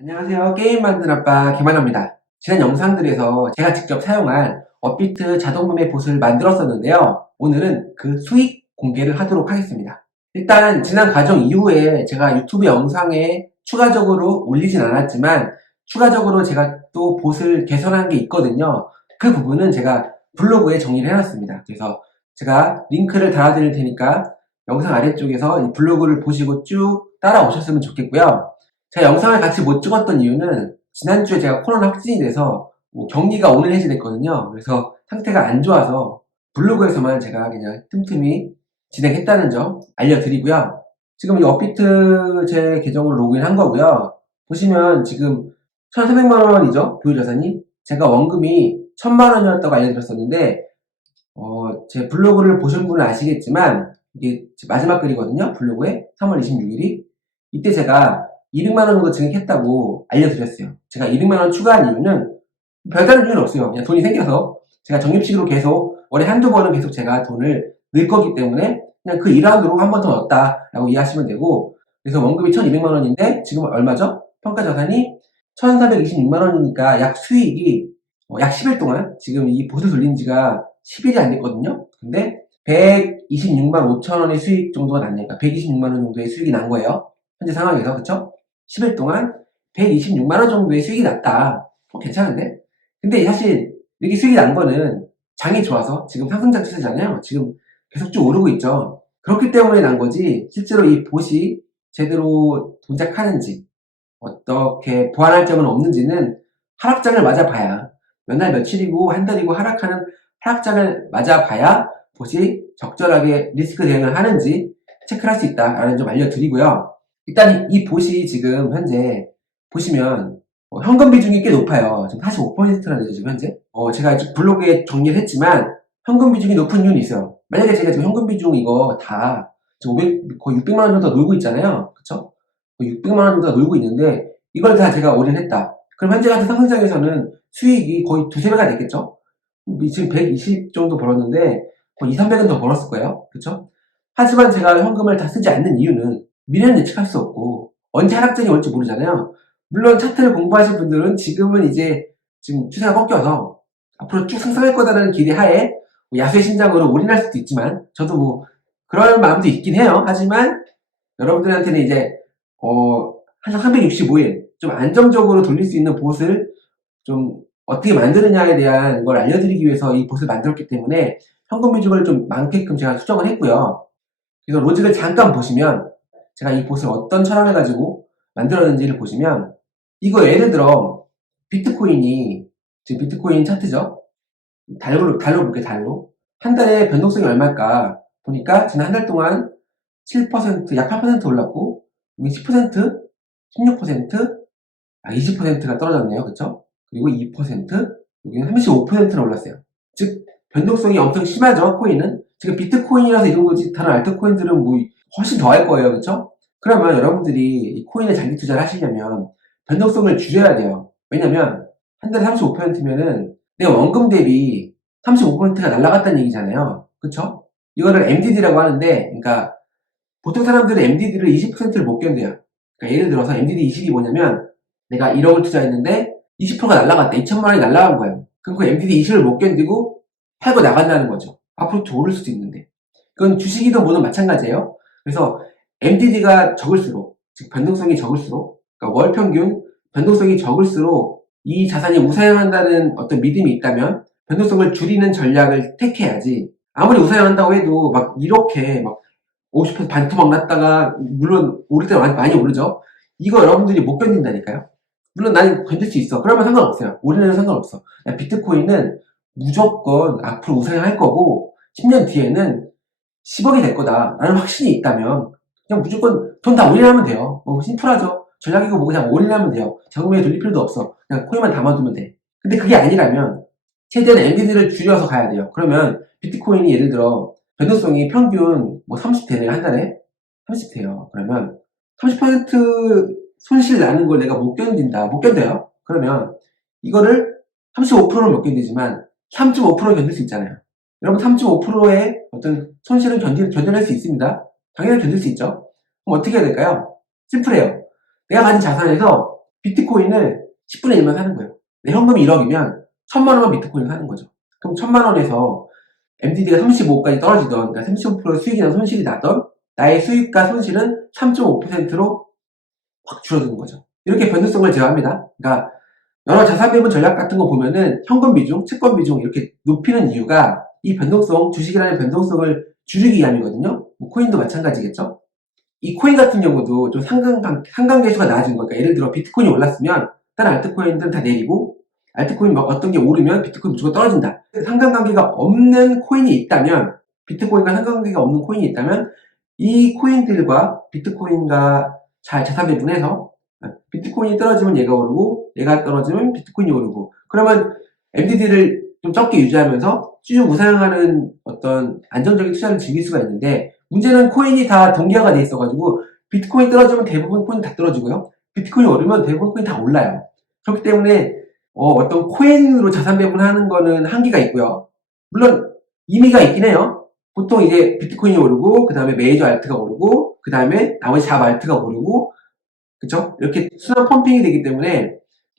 안녕하세요. 게임 만든 아빠 김한호입니다. 지난 영상들에서 제가 직접 사용한 업비트 자동매매 봇을 만들었었는데요. 오늘은 그 수익 공개를 하도록 하겠습니다. 일단 지난 과정 이후에 제가 유튜브 영상에 추가적으로 올리진 않았지만 추가적으로 제가 또 봇을 개선한 게 있거든요. 그 부분은 제가 블로그에 정리를 해놨습니다. 그래서 제가 링크를 달아드릴 테니까 영상 아래쪽에서 이 블로그를 보시고 쭉 따라오셨으면 좋겠고요. 제가 영상을 같이 못 찍었던 이유는 지난주에 제가 코로나 확진이 돼서 격리가 오늘 해제됐거든요. 그래서 상태가 안 좋아서 블로그에서만 제가 그냥 틈틈이 진행했다는 점 알려드리고요. 지금 이 업비트 제 계정으로 로그인한 거고요. 보시면 지금 1,300만원이죠. 보유자산이. 제가 원금이 1,000만원이었다고 알려드렸었는데 제 블로그를 보신 분은 아시겠지만 이게 마지막 글이거든요. 블로그에 3월 26일이. 이때 제가 200만원 정도 증액했다고 알려드렸어요. 제가 200만원 추가한 이유는 별다른 이유는 없어요. 그냥 돈이 생겨서 제가 적립식으로 계속 월에 한두 번은 계속 제가 돈을 넣을 거기 때문에 그냥 그 1라운드로 한 번 더 넣었다라고 이해하시면 되고, 그래서 원금이 1200만원인데 지금 얼마죠? 평가자산이 1426만원이니까 약 수익이 약 10일 동안, 지금 이 봇을 돌린 지가 10일이 안 됐거든요. 근데 126만 5천원의 수익 정도가 났네요. 그러니까 126만원 정도의 수익이 난 거예요. 현재 상황에서. 그쵸? 10일 동안 126만원 정도의 수익이 났다. 괜찮은데? 근데 사실 이렇게 수익이 난 거는 장이 좋아서 지금 상승장 추세잖아요. 지금 계속 쭉 오르고 있죠. 그렇기 때문에 난 거지, 실제로 이 봇이 제대로 동작하는지 어떻게 보완할 점은 없는지는 하락장을 맞아봐야, 몇 날 며칠이고 한 달이고 하락하는 하락장을 맞아봐야 봇이 적절하게 리스크 대응을 하는지 체크를 할 수 있다라는 점 알려드리고요. 일단 이 봇이 지금 현재 보시면 현금 비중이 꽤 높아요. 지금 45%나 되죠, 지금 현재. 제가 블로그에 정리를 했지만 현금 비중이 높은 이유는 있어요. 만약에 제가 지금 현금 비중 이거 다 지금 500, 거의 600만원 정도 놀고 있잖아요. 그쵸? 600만원 정도 놀고 있는데 이걸 다 제가 올인했다. 그럼 현재 같은 상승장에서는 수익이 거의 두세 배가 되겠죠? 지금 120 정도 벌었는데 거의 2, 300은 더 벌었을 거예요. 그쵸? 하지만 제가 현금을 다 쓰지 않는 이유는 미래는 예측할 수 없고 언제 하락장이 올지 모르잖아요. 물론 차트를 공부하신 분들은 지금은 이제 지금 추세가 꺾여서 앞으로 쭉 상승할 거다라는 기대하에 야수의 심장으로 올인할 수도 있지만, 저도 뭐 그런 마음도 있긴 해요. 하지만 여러분들한테는 이제 한 365일 좀 안정적으로 돌릴 수 있는 봇을 좀 어떻게 만드느냐에 대한 걸 알려드리기 위해서 이 봇을 만들었기 때문에 현금 비중을 좀 많게끔 제가 수정을 했고요. 그래서 로직을 잠깐 보시면 제가 이 봇을 어떤 철학을 가지고 만들었는지를 보시면, 이거 예를 들어 비트코인이, 지금 비트코인 차트죠? 달로 볼게요. 달로 한 달에 변동성이 얼마일까 보니까 지난 한 달 동안 7%, 약 8% 올랐고, 여기 10%, 16%, 20%가 떨어졌네요. 그쵸? 그리고 2%, 여기는 35%나 올랐어요. 즉 변동성이 엄청 심하죠. 코인은. 지금 비트코인이라서 이 정도지 다른 알트코인들은 뭐 훨씬 더 할 거예요. 그쵸? 그러면 여러분들이 이 코인에 장기 투자를 하시려면 변동성을 줄여야 돼요. 왜냐면 한 달에 35%면은 내 원금 대비 35%가 날아갔다는 얘기잖아요. 그쵸? 이거를 MDD라고 하는데, 그러니까 보통 사람들은 MDD를 20%를 못 견뎌요. 그러니까 예를 들어서 MDD 20이 뭐냐면, 내가 1억을 투자했는데 20%가 날아갔다. 2천만 원이 날아간 거예요. 그럼 그 MDD 20을 못 견디고 팔고 나간다는 거죠. 앞으로 더 오를 수도 있는데. 그건 주식이든 뭐든 마찬가지예요. 그래서 MDD가 적을수록, 즉 변동성이 적을수록, 그러니까 월 평균 변동성이 적을수록 이 자산이 우상향한다는 어떤 믿음이 있다면 변동성을 줄이는 전략을 택해야지, 아무리 우상향한다고 해도 막 이렇게 막 50% 반토막 났다가, 물론 오를 때 많이 오르죠. 이거 여러분들이 못 견딘다니까요. 물론 나는 견딜 수 있어. 그러면 상관없어요. 올해는 상관없어. 비트코인은 무조건 앞으로 우상향할 거고 10년 뒤에는 10억이 될 거다라는 확신이 있다면 그냥 무조건 돈 다 올인하면 돼요. 심플하죠. 전략이고 뭐 그냥 올인하면 돼요. 자금에 돌릴 필요도 없어. 그냥 코인만 담아두면 돼. 근데 그게 아니라면 최대한 MDD를 줄여서 가야 돼요. 그러면 비트코인이 예를 들어 변동성이 평균 뭐 30대네요. 한 달에 30대요. 그러면 30% 손실 나는 걸 내가 못 견딘다. 못 견뎌요. 그러면 이거를 35%는 못 견디지만 3.5%는 견딜 수 있잖아요. 여러분 3.5%의 어떤 손실은 견뎌낼 수 있습니다. 당연히 견딜 수 있죠. 그럼 어떻게 해야 될까요? 심플해요. 내가 가진 자산에서 비트코인을 10분의 1만 사는 거예요. 내 현금이 1억이면 1000만 원만 비트코인을 사는 거죠. 그럼 1000만 원에서 MDD가 35까지 떨어지던, 그러니까 35% 수익이나 손실이 나던 나의 수익과 손실은 3.5%로 확 줄어드는 거죠. 이렇게 변동성을 제어합니다. 그러니까 여러 자산 배분 전략 같은 거 보면은 현금 비중, 채권 비중 이렇게 높이는 이유가 이 변동성, 주식이라는 변동성을 줄이기 위함이거든요. 뭐 코인도 마찬가지겠죠. 이 코인 같은 경우도 좀 상관계수가 낮아진 거니까, 예를 들어 비트코인이 올랐으면 다른 알트코인들은 다 내리고, 알트코인 어떤 게 오르면 비트코인 무조건 떨어진다. 상관관계가 없는 코인이 있다면, 비트코인과 상관관계가 없는 코인이 있다면 이 코인들과 비트코인과 잘 자산 배분해서 비트코인이 떨어지면 얘가 오르고, 얘가 떨어지면 비트코인이 오르고, 그러면 MDD를 좀 적게 유지하면서 쭉 우상향하는 어떤 안정적인 투자를 즐길 수가 있는데, 문제는 코인이 다 동기화가 돼 있어가지고 비트코인 떨어지면 대부분 코인 다 떨어지고요, 비트코인이 오르면 대부분 코인 다 올라요. 그렇기 때문에 어떤 코인으로 자산 배분하는 거는 한계가 있고요. 물론 의미가 있긴 해요. 보통 이제 비트코인이 오르고, 그 다음에 메이저 알트가 오르고, 그 다음에 나머지 잡 알트가 오르고, 그쵸? 이렇게 순환 펌핑이 되기 때문에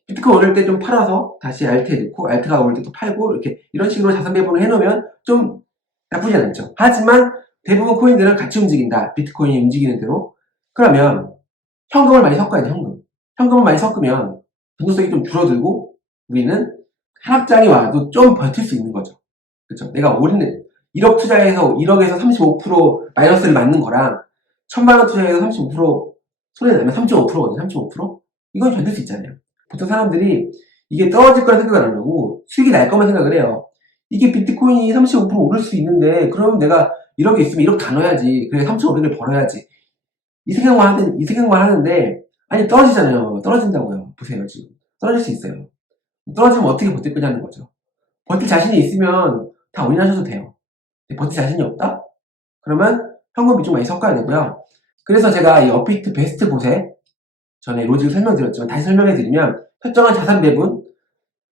비트코인 오를 때 좀 팔아서 다시 알트에 넣고, 알트가 오를 때 또 팔고, 이렇게 이런 식으로 자산 배분을 해놓으면 좀 나쁘지 않죠. 하지만 대부분 코인들은 같이 움직인다, 비트코인이 움직이는 대로. 그러면 현금을 많이 섞어야 돼. 현금을 많이 섞으면 변동성이 좀 줄어들고, 우리는 하락장이 와도 좀 버틸 수 있는 거죠. 그쵸? 내가 올인을 1억 투자해서 1억에서 35% 마이너스를 맞는 거랑 1000만 원 투자해서 35% 손해나면 3.5%거든요. 3.5%? 이건 견딜 수 있잖아요. 보통 사람들이 이게 떨어질 거라 생각을 안 하고 수익이 날 것만 생각을 해요. 이게 비트코인이 35% 오를 수 있는데, 그러면 내가 1억이 있으면 1억 다 넣어야지. 그래 3,500을 벌어야지. 이 생각만 하는데, 아니, 떨어지잖아요. 떨어진다고요. 보세요, 지금. 떨어질 수 있어요. 떨어지면 어떻게 버틸 거냐는 거죠. 버틸 자신이 있으면 다 올인하셔도 돼요. 버틸 자신이 없다? 그러면 현금 비중 많이 섞어야 되고요. 그래서 제가 이 업비트 베스트 보세, 전에 로직을 설명드렸지만 다시 설명해드리면, 설정한 자산 배분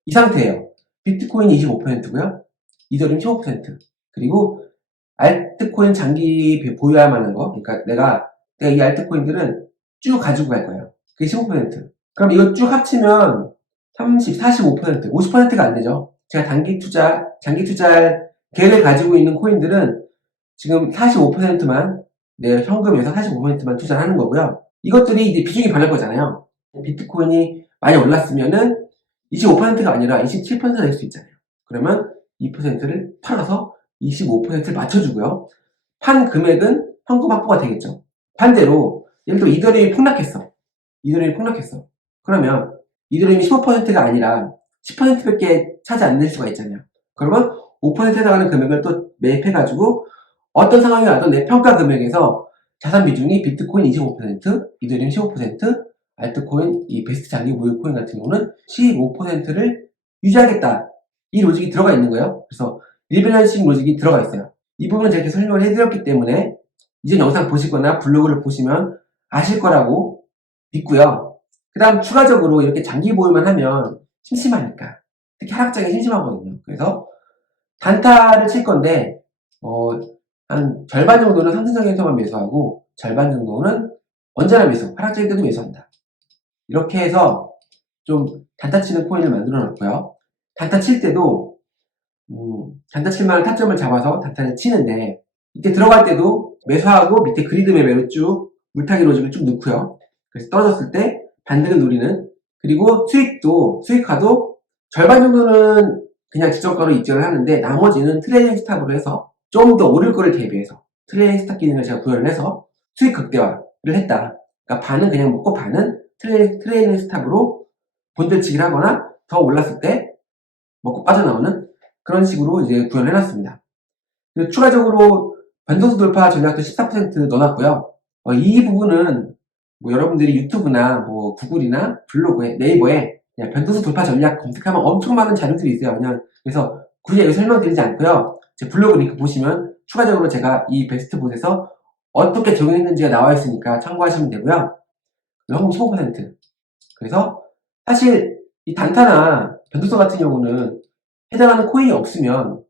이 상태예요. 비트코인이 25%고요. 이더리움 15%. 그리고 알트코인 장기 보유할 만한 거, 그러니까 내가 이 알트코인들은 쭉 가지고 갈 거예요. 그게 15%. 그럼 이거 쭉 합치면 30, 45%, 50%가 안 되죠. 제가 장기 투자할 계획을 가지고 있는 코인들은 지금 45%만, 내 현금에서 45%만 투자를 하는 거고요. 이것들이 이제 비중이 변할 거잖아요. 비트코인이 많이 올랐으면은 25%가 아니라 27%가 될 수 있잖아요. 그러면 2%를 팔아서 25%를 맞춰주고요. 판 금액은 현금 확보가 되겠죠. 반대로 예를 들어 이더리움이 폭락했어. 그러면 이더리움이 15%가 아니라 10%밖에 차지 안 될 수가 있잖아요. 그러면 5%에 해당하는 금액을 또 매입해가지고 어떤 상황이 와도 내 평가 금액에서 자산 비중이 비트코인 25%, 이더리움 15%, 알트코인, 이 베스트 장기 무역 코인 같은 경우는 15%를 유지하겠다. 이 로직이 들어가 있는 거예요. 그래서 리밸런싱 로직이 들어가 있어요. 이 부분은 제가 설명을 해드렸기 때문에 이전 영상 보시거나 블로그를 보시면 아실 거라고 믿고요. 그 다음 추가적으로 이렇게 장기 보유만 하면 심심하니까, 특히 하락장이 심심하거든요. 그래서 단타를 칠 건데 한 절반 정도는 상승장에서만 매수하고 절반 정도는 언제나 하락장일 때도 매수한다. 이렇게 해서 좀 단타 치는 코인을 만들어 놨고요. 단타 칠 때도 단타 칠만한 타점을 잡아서 단타를 치는데, 이때 들어갈 때도 매수하고 밑에 그리드 매매로 쭉 물타기 로직을 쭉 넣고요. 그래서 떨어졌을 때 반등을 노리는, 그리고 수익화도 절반 정도는 그냥 지정가로 입증을 하는데, 나머지는 트레일링 스탑으로 해서 좀 더 오를 거를 대비해서 트레일링 스탑 기능을 제가 구현을 해서 수익 극대화를 했다. 그러니까 반은 그냥 먹고 반은 트레일링 스탑으로 본전치기를 하거나 더 올랐을 때 먹고 빠져나오는 그런 식으로 이제 구현을 해놨습니다. 그리고 추가적으로 변동수 돌파 전략도 14% 넣어놨고요. 이 부분은 뭐 여러분들이 유튜브나 뭐 구글이나 블로그에, 네이버에 그냥 변동수 돌파 전략 검색하면 엄청 많은 자료들이 있어요. 그래서 굳이 여기 설명드리지 않고요. 제 블로그 링크 보시면 추가적으로 제가 이 베스트 봇에서 어떻게 적용했는지가 나와 있으니까 참고하시면 되고요. 현금 15%. 그래서 사실 이 단타나 변동성 같은 경우는 해당하는 코인이 없으면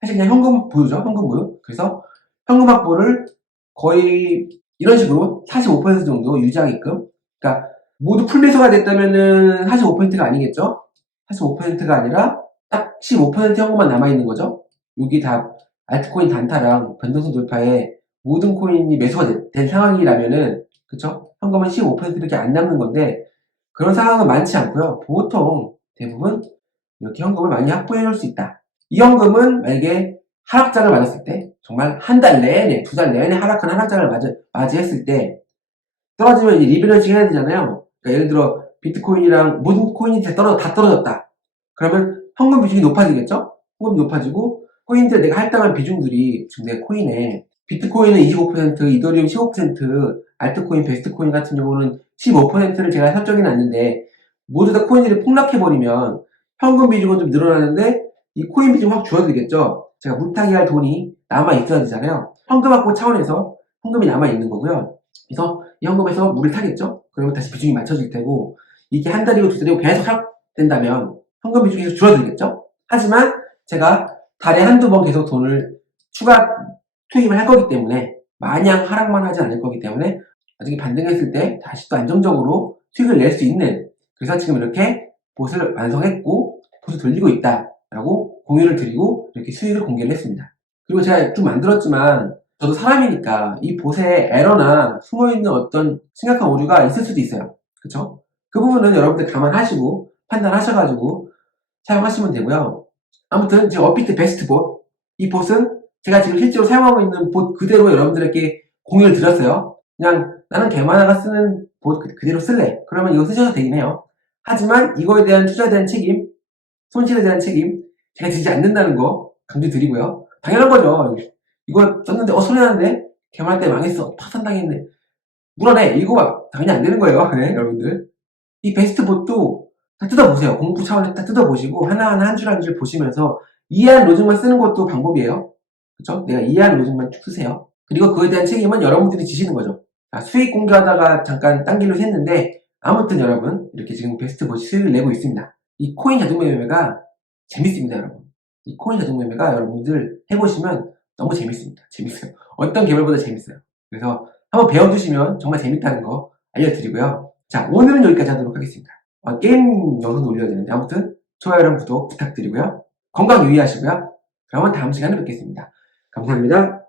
사실 그냥 현금 보유죠. 현금 보유. 그래서 현금 확보를 거의 이런 식으로 45% 정도 유지하게끔, 그러니까 모두 풀매수가 됐다면은 45%가 아니겠죠? 45%가 아니라 딱 15% 현금만 남아있는 거죠? 여기 다 알트코인 단타랑 변동성 돌파에 모든 코인이 매수가 된 상황이라면은, 그쵸? 현금은 15%밖에 안 남는 건데, 그런 상황은 많지 않고요. 보통 대부분 이렇게 현금을 많이 확보해 놓을 수 있다. 이 현금은 만약에 하락장을 맞았을 때, 정말 한 달 내내, 두 달 내내 하락한 하락장을 맞이했을 때, 떨어지면 이제 리밸런싱 해야 되잖아요. 그러니까 예를 들어 비트코인이랑 모든 코인이 다 떨어졌다. 그러면 현금 비중이 높아지겠죠? 현금이 높아지고 코인들 내가 할당한 비중들이 지금 내 코인에 비트코인은 25%, 이더리움 15%, 알트코인, 베스트코인 같은 경우는 15%를 제가 설정해 놨는데 모두 다 코인들이 폭락해버리면 현금 비중은 좀 늘어나는데 이 코인 비중이 확 줄어들겠죠? 제가 물타기 할 돈이 남아있어야 되잖아요. 현금 확보 차원에서 현금이 남아있는 거고요. 그래서 이 현금에서 물을 타겠죠? 그러면 다시 비중이 맞춰질 테고 이게 한 달이고 두 달이고 계속 하락된다면 현금 비중이 계속 줄어들겠죠? 하지만 제가 달에 한두 번 계속 돈을 추가 투입을 할 거기 때문에 마냥 하락만 하지 않을 거기 때문에 나중에 반등했을 때 다시 또 안정적으로 수익을 낼 수 있는, 그래서 지금 이렇게 봇을 완성했고 봇을 돌리고 있다라고 공유를 드리고 이렇게 수익을 공개를 했습니다. 그리고 제가 좀 만들었지만 저도 사람이니까 이 봇에 에러나 숨어있는 어떤 심각한 오류가 있을 수도 있어요. 그쵸? 그 부분은 여러분들 감안하시고 판단하셔가지고 사용하시면 되고요. 아무튼 지금 업비트 베스트 봇, 이 봇은 제가 지금 실제로 사용하고 있는 봇 그대로 여러분들에게 공유를 드렸어요. 그냥 나는 개만화가 쓰는 봇 그대로 쓸래. 그러면 이거 쓰셔도 되긴 해요. 하지만 이거에 대한 투자에 대한 책임, 손실에 대한 책임 제가 지지 않는다는 거 강조드리고요. 당연한 거죠. 이거 썼는데 손해났네? 개말 때 망했어. 파산당했네. 물어내. 이거 봐. 당연히 안 되는 거예요. 네, 여러분들. 이 베스트 봇도 다 뜯어보세요. 공부 차원에서 다 뜯어보시고 하나하나 한 줄 한 줄 보시면서 이해한 로직만 쓰는 것도 방법이에요. 그쵸? 내가 이해한 로직만 쭉 쓰세요. 그리고 그에 대한 책임은 여러분들이 지시는 거죠. 수익 공개하다가 잠깐 딴 길로 샜는데 아무튼 여러분 이렇게 지금 베스트 봇이 수익을 내고 있습니다. 이 코인 자동 매매가 재밌습니다, 여러분. 이 코인 자동 매매가 여러분들 해보시면 너무 재밌습니다. 재밌어요. 어떤 개발보다 재밌어요. 그래서 한번 배워두시면 정말 재밌다는 거 알려드리고요. 자, 오늘은 여기까지 하도록 하겠습니다. 게임 영상도 올려야 되는데 아무튼 좋아요랑 구독 부탁드리고요. 건강 유의하시고요. 그러면 다음 시간에 뵙겠습니다. 감사합니다.